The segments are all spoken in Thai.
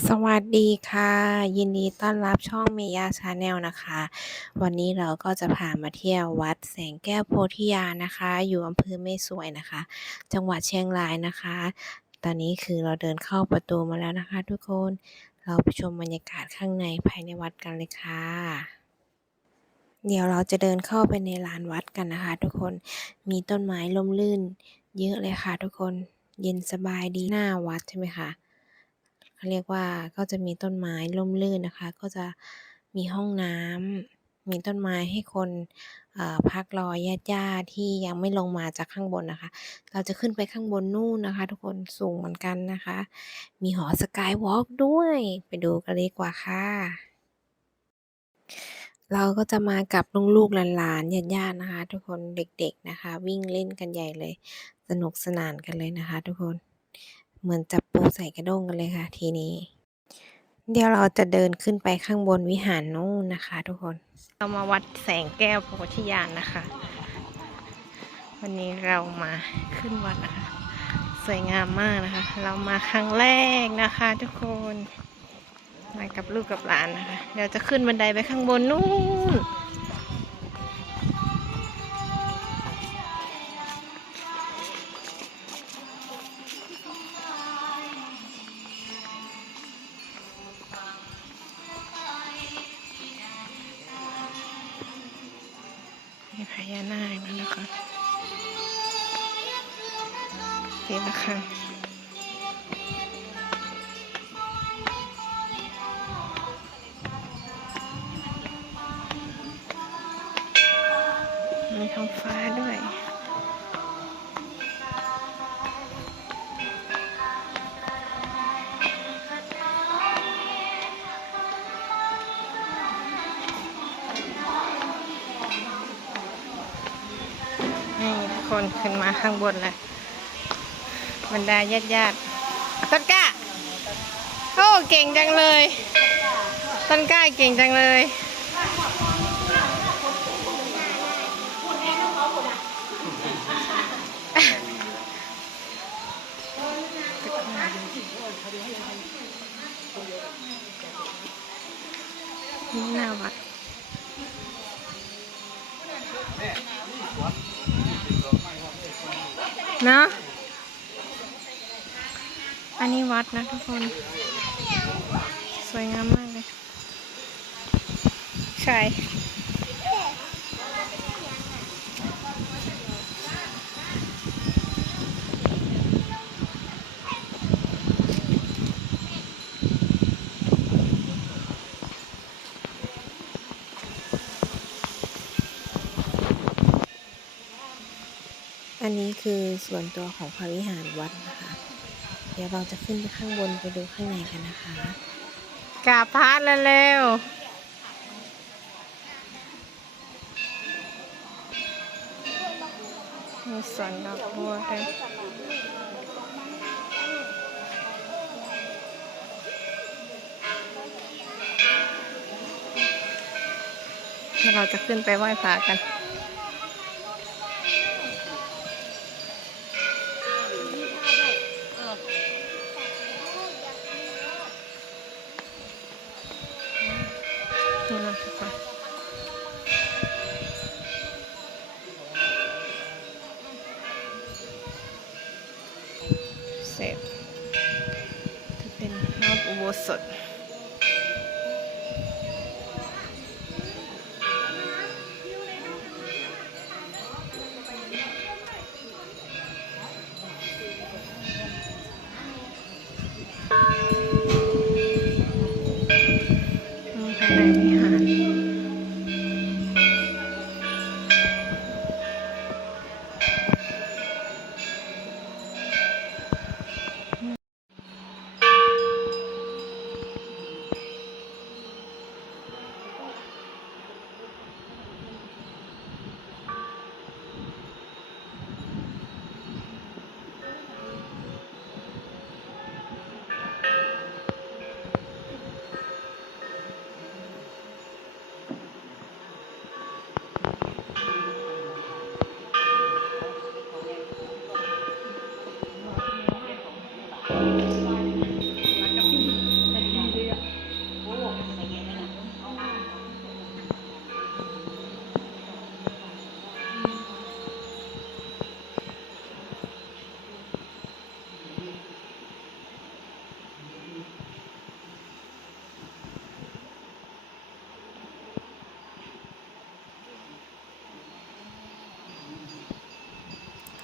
สวัสดีค่ะ ยินดีต้อนรับช่องเมย่าชาแนลนะคะ วันนี้เราก็จะพามาเที่ยววัดแสงแก้วโพธิญาณนะคะ อยู่อำเภอแม่สวยนะคะ จังหวัดเชียงรายนะคะ ตอนนี้คือเราเดินเข้าประตูมาแล้วนะคะ ทุกคนเราไปชมบรรยากาศข้างในภายในวัดกันเลยค่ะเดี๋ยวเราจะเดินเข้าไปในลานวัดกันนะคะ ทุกคนมีต้นไม้ร่มรื่น เยอะเลยค่ะ ทุกคนเย็นสบายดีหน้าวัดใช่ไหมคะ เขาเรียกว่าก็จะมีต้นไม้ร่มรื่นนะคะ ก็จะมีห้องน้ำมีต้นไม้ให้คนพักรอญาติๆที่ยังไม่ลงมาจากข้างบนนะคะ เราจะขึ้นไปข้างบนนู่นนะคะ ทุกคนสูงเหมือนกันนะคะ มีหอสกายวอล์กด้วย ไปดูกันเลยดีกว่าค่ะเราก็จะมากับลูกๆหลานๆญาติๆนะคะ ทุกคนเด็กๆนะคะ วิ่งเล่นกันใหญ่เลย สนุกสนานกันเลยนะคะ ทุกคน เหมือนจับปูใส่กระด้งกันเลยค่ะทีนี้ เดี๋ยวเราจะเดินขึ้นไปข้างบนวิหารนู่นนะคะ ทุกคน เรามาวัดแสงแก้วโพธิญาณนะคะ วันนี้เรามาขึ้นวัดนะคะ สวยงามมากนะคะ เรามาครั้งแรกนะคะ ทุกคนมากับลูกกับหลานนะคะ เดี๋ยวจะขึ้นบันไดไปข้างบนนู่น นะคะมีท้องฟ้าด้วยนี่ทุกคนขึ้นมาข้างบนเลย บรรดาญาติญาติต้นกล้าโอ้เก่งจังเลย ต้นกล้าเก่งจังเลยนี่หน้าวัดเนอะ อันนี้วัดนะทุกคน สวยงามมากเลย ใช่อันนี้คือส่วนตัวของพระวิหารวัดนะคะ เดี๋ยวเราจะขึ้นไปข้างบนไปดูข้างในกันนะคะกราบพระเร็วๆมีสวนดอกบัวด้วยเดี๋ยวเราจะขึ้นไปไหว้พระกัน นะทุกคนเสร็จจะเป็นรอบอุโบสถนี่ภา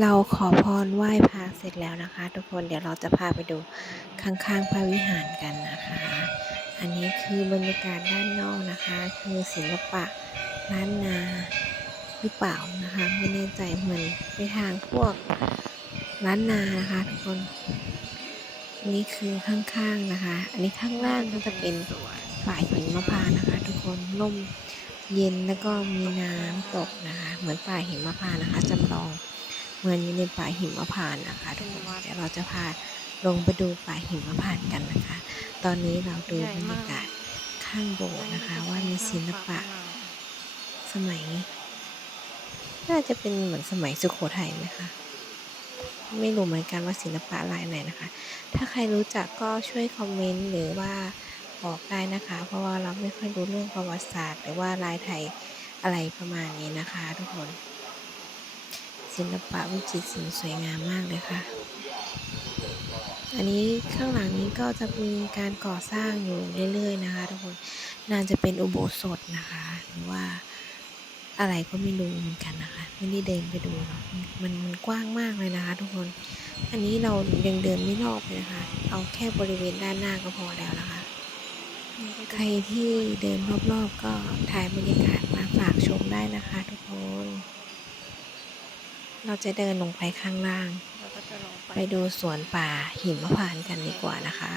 เราขอพรไหว้พระเสร็จแล้วนะคะ ทุกคนเดี๋ยวเราจะพาไปดูข้างๆพระวิหารกันนะคะ อันนี้คือบรรยากาศด้านนอกนะคะ คือศิลปะล้านนาหรือเปล่านะคะไม่แน่ใจเหมือนไปทางพวกล้านนานะคะทุกคนนนี้คือข้างๆนะคะ อันนี้ข้างล่างก็จะเป็นฝ่ายหินมะพานต์นะคะ ทุกคนร่มเย็นแล้วก็มีน้ำตกนะคะ เหมือนป่าหินมะพานต์นะคะจำลอง เหมือนอยู่ในป่าหิมพานต์นะคะทุกคนเดี๋ยวเราจะพาลงไปดูป่าหิมพานต์กันนะคะ ตอนนี้เราดูบรรยากาศข้างโบสถ์นะคะ ว่ามีศิลปะสมัย น่าจะเป็นเหมือนสมัยสุโขทัยไหมคะไม่รู้เหมือนกันว่าศิลปะลายไหนนะคะ ถ้าใครรู้จักก็ช่วยคอมเมนต์หรือว่าบอกได้นะคะ เพราะว่าเราไม่ค่อยรู้เรื่องประวัติศาสตร์ หรือว่าลายไทยอะไรประมาณนี้นะคะ ทุกคน ศิลปะวิจิตรศิลป์สวยงามมากเลยค่ะ อันนี้ข้างหลังนี้ก็จะมีการก่อสร้างอยู่เรื่อยๆนะคะทุกคน น่าจะเป็นอุโบสถนะคะ หรือว่าอะไรก็ไม่รู้เหมือนกันนะคะ ไม่ได้เดินไปดูเนาะมันมันกว้างมากเลยนะคะ ทุกคน อันนี้เรายังเดินไม่รอบเลยนะคะ เอาแค่บริเวณด้านหน้าก็พอแล้วนะคะ ใครที่เดินรอบๆก็ถ่ายบรรยากาศมาฝากชมได้นะคะ ทุกคน เราจะเดินลงไปข้างล่างเราก็จะลงไปไปดูสวนป่าหิมพานต์กันดีกว่านะคะ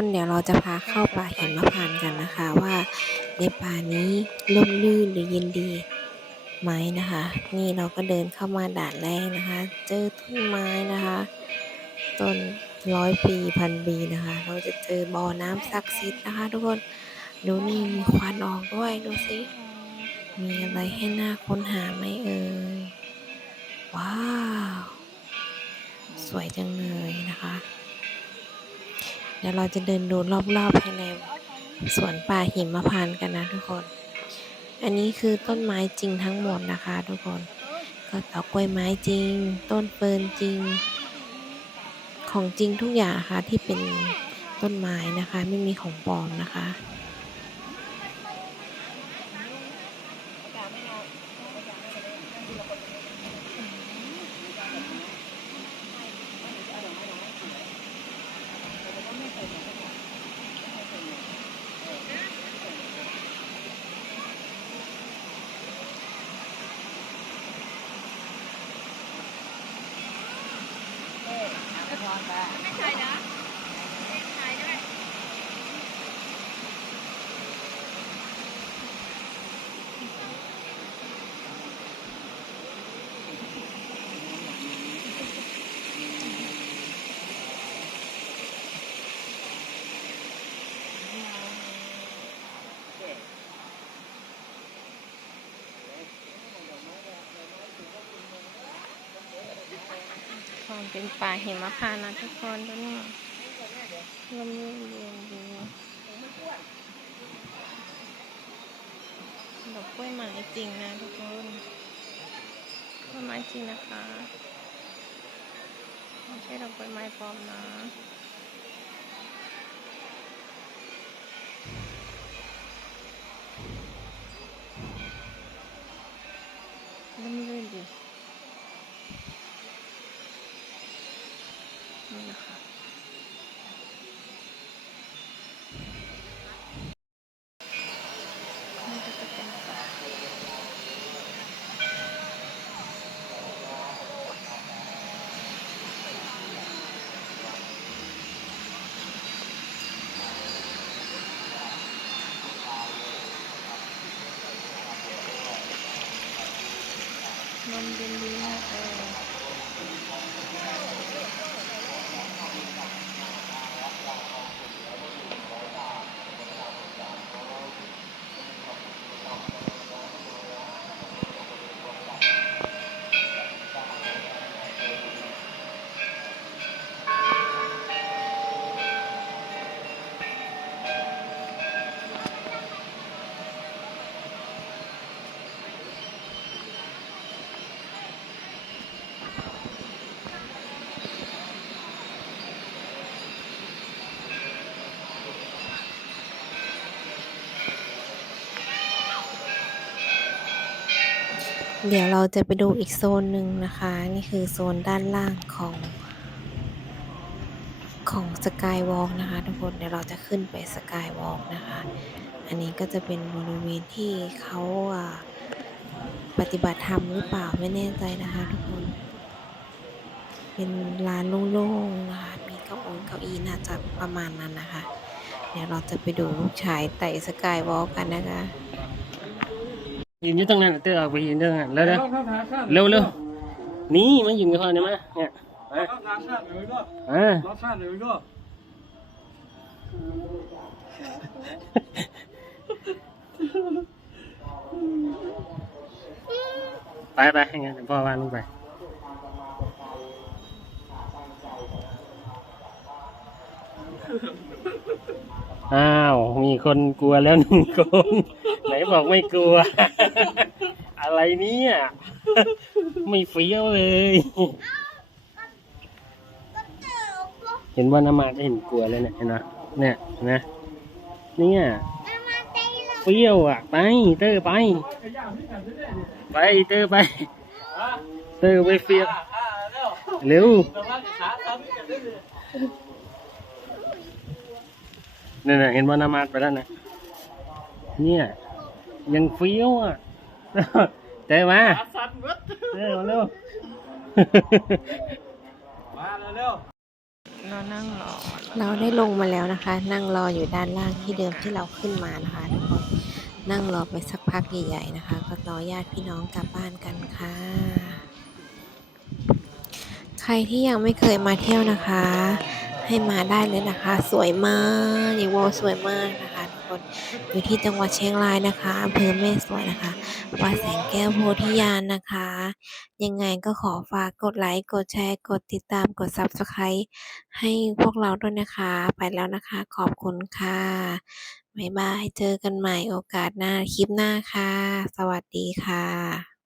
คนเดี๋ยวเราจะพาเข้าป่าหิมพานต์กันนะคะว่าในป่านี้ร่มรื่นหรือเย็นดีไหมนะคะ นี่เราก็เดินเข้ามาด่านแรกนะคะ เจอต้นไม้นะคะต้นร้อยปีพันปีนะคะ เราจะเจอบ่อน้ำศักดิ์สิทธิ์นะคะ ทุกคนดูนี่มีควันออกด้วยดูสิมีอะไรให้น่าค้นหาไหมเอ่ยว้าว สวยจังเลยนะคะ เดี๋ยวเราจะเดินดูรอบๆภายในสวนป่าหิมพานต์กันนะทุกคน อันนี้คือต้นไม้จริงทั้งหมดนะคะ ทุกคน ก็เตากล้วยไม้จริง ต้นเฟิร์นจริง ของจริงทุกอย่างค่ะที่เป็นต้นไม้นะคะ ไม่มีของปลอมนะคะ เป็นป่าหิมพานต์นะทุกคนดูนี่ลมเย็นเย็นดีดอกกล้วยไม้จริงนะทุกคนกล้วยไม้จริงนะคะไม่ใช่ดอกกล้วยไม้ปลอมนะลมเย็นดีนะคะนี่ก็จะเป็นป่า ลมเย็นดีมากเลย เดี๋ยวเราจะไปดูอีกโซนหนึ่งนะคะ นี่คือโซนด้านล่างของ ของสกายวอล์กนะคะทุกคนเดี๋ยวเราจะขึ้นไปสกายวอล์กนะคะ อันนี้ก็จะเป็นบริเวณที่เขาปฏิบัติธรรมหรือเปล่าไม่แน่ใจนะคะทุกคน เป็นลานโล่งๆนะคะ มีเก้าอี้เก้าอี้น่าจะประมาณนั้นนะคะ เดี๋ยวเราจะไปดูลูกชายไต่สกายวอล์กกันนะคะ ยืนอยู่ตรงนั้นเตออไปยืนตรงนั้นแล้วเร็วเร็วเร็วนี่มันยืนกับพ่อเนี่ยมั้าเนี่ยมาไปไปให้งานพ่อวาลงไป อ้าว มีคนกลัวแล้วหนึ่งคน ไหนบอกไม่กลัว อะไรเนี่ย ไม่เฟี้ยวเลย เห็นว่าน้ำมาเห็นกลัวแล้วเนี่ยเห็นไหมเนี่ยนไหมเนี่ยเฟี้ยวอะ ไปเตอร์ไป ไปเตอร์ไป เตอร์ไปเฟี้ยวเร็ว นี่ยนะเห็นว่าน้ำมาไปแล้วนะ เนี่ย ยังเฟี้ยวอะเตอร์มาเตอร์มาเร็ว มาเร็วเรานั่งรอ เราได้ลงมาแล้วนะคะ นั่งรออยู่ด้านล่างที่เดิมที่เราขึ้นมานะคะทุกคน นั่งรอไปสักพักใหญ่ๆนะคะ ก็รอญาติพี่น้องกลับบ้านกันค่ะ ใครที่ยังไม่เคยมาเที่ยวนะคะ ให้มาได้เลยนะคะ สวยมากอีโวสวยมากนะคะทุกคนอยู่ที่จังหวัดเชียงรายนะคะอำเภอแม่สวยนะคะวัดแสงแก้วโพธิญาณนะคะ ยังไงก็ขอฝากกดไลค์กดแชร์กดติดตามกด subscribe ให้พวกเราด้วยนะคะ ไปแล้วนะคะ ขอบคุณค่ะบ๊ายบายเจอกันใหม่โอกาสหน้าคลิปหน้าค่ะ สวัสดีค่ะ